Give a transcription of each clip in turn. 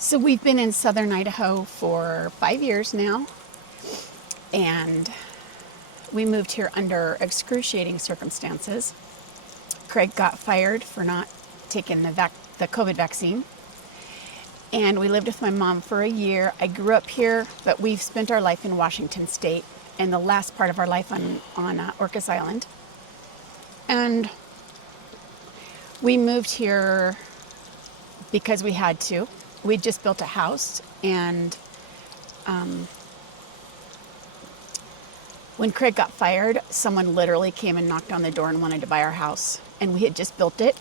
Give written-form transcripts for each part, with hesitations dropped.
So we've been in southern Idaho for 5 years now, and we moved here under excruciating circumstances. Craig got fired for not taking the COVID vaccine, and we lived with my mom for a year. I grew up here, but we've spent our life in Washington State and the last part of our life on Orcas Island. And we moved here because we had to. We just built a house, and when Craig got fired, someone literally came and knocked on the door and wanted to buy our house. And we had just built it,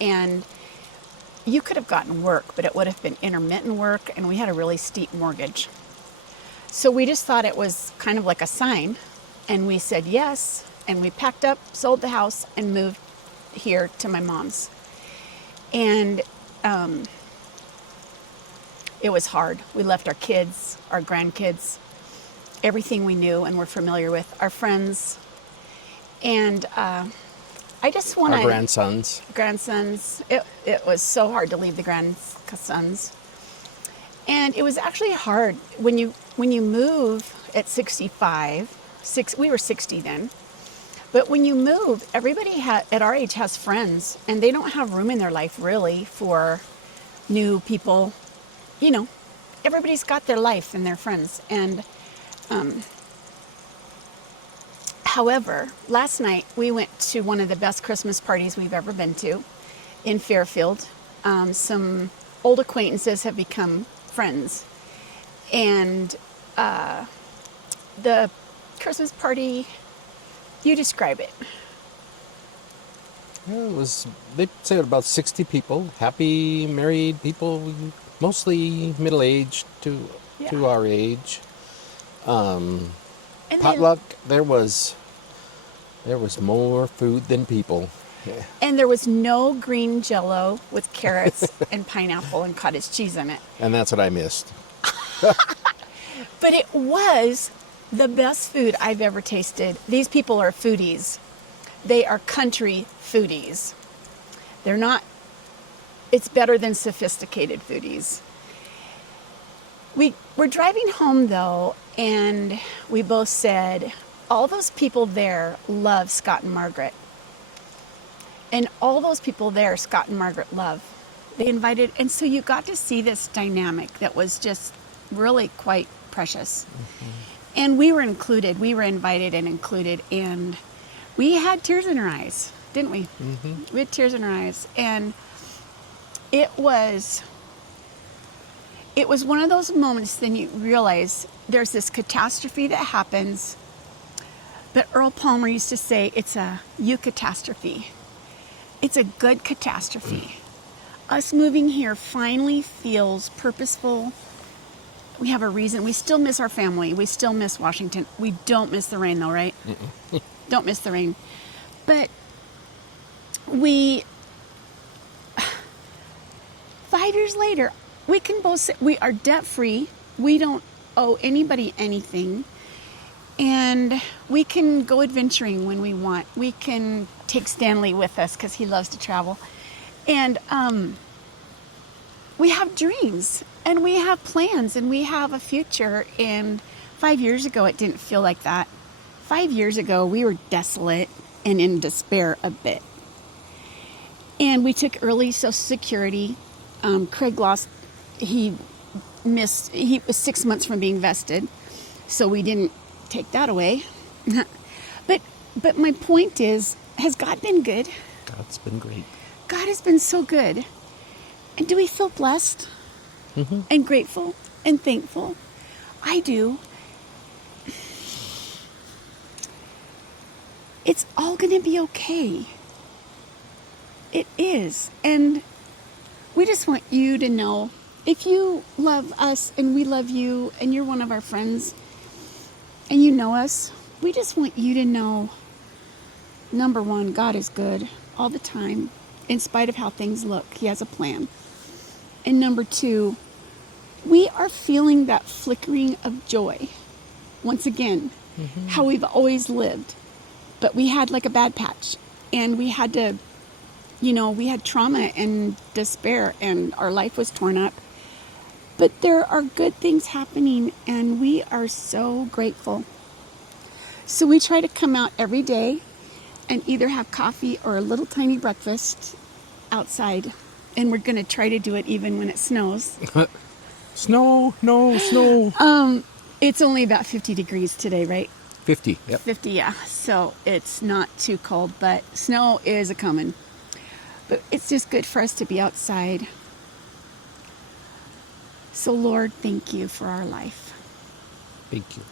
and you could have gotten work, but it would have been intermittent work, and we had a really steep mortgage. So we just thought it was kind of like a sign, and we said yes, and we packed up, sold the house, and moved here to my mom's. And it was hard. We left our kids, our grandkids, everything we knew and were familiar with, our friends. And I just want to... Our grandsons. Grandsons. It was so hard to leave the grandsons. And it was actually hard when you move at 65, we were 60 then. But when you move, everybody at our age has friends, and they don't have room in their life really for new people. You know, everybody's got their life and their friends. And however, last night we went to one of the best Christmas parties we've ever been to in Fairfield. Some old acquaintances have become friends. And the Christmas party, you describe it. Yeah, they'd say about 60 people, happy, married people, mostly middle-aged to our age. Potluck, there was more food than people. Yeah. And there was no green Jell-O with carrots and pineapple and cottage cheese in it. And that's what I missed. But it was the best food I've ever tasted. These people are foodies. They are country foodies. They're not, it's better than sophisticated foodies. We were driving home though, and we both said, all those people there love Scott and Margaret. And all those people there, Scott and Margaret love. They invited, and so you got to see this dynamic that was just really quite precious. Mm-hmm. And we were included. We were invited and included, and we had tears in our eyes, didn't we? Mm-hmm. We had tears in our eyes, and it was one of those moments then you realize there's this catastrophe that happens, but Earl Palmer used to say it's a eucatastrophe. It's a good catastrophe. Us moving here finally feels purposeful. We have a reason. We still miss our family. We still miss Washington. We don't miss the rain though, right? Don't miss the rain. But 5 years later, we can both say we are debt free. We don't owe anybody anything. And we can go adventuring when we want. We can take Stanley with us because he loves to travel. And we have dreams and we have plans and we have a future. And 5 years ago, it didn't feel like that. 5 years ago, we were desolate and in despair a bit. And we took early Social Security. Craig he was 6 months from being vested. So we didn't take that away. But my point is, has God been good? God's been great. God has been so good. And do we feel blessed? Mm-hmm. And grateful and thankful? I do. It's all going to be okay. It is. And we just want you to know, if you love us and we love you and you're one of our friends and you know us, we just want you to know, number one, God is good all the time. In spite of how things look, He has a plan. And number two, we are feeling that flickering of joy. Once again, how we've always lived. But we had like a bad patch. And we had to, we had trauma and despair and our life was torn up. But there are good things happening, and we are so grateful. So we try to come out every day and either have coffee or a little tiny breakfast outside. And we're going to try to do it even when it snows. Snow, no, snow. It's only about 50 degrees today, right? 50, yep. 50, yeah. So it's not too cold, but snow is a coming. But it's just good for us to be outside. So Lord, thank you for our life. Thank you.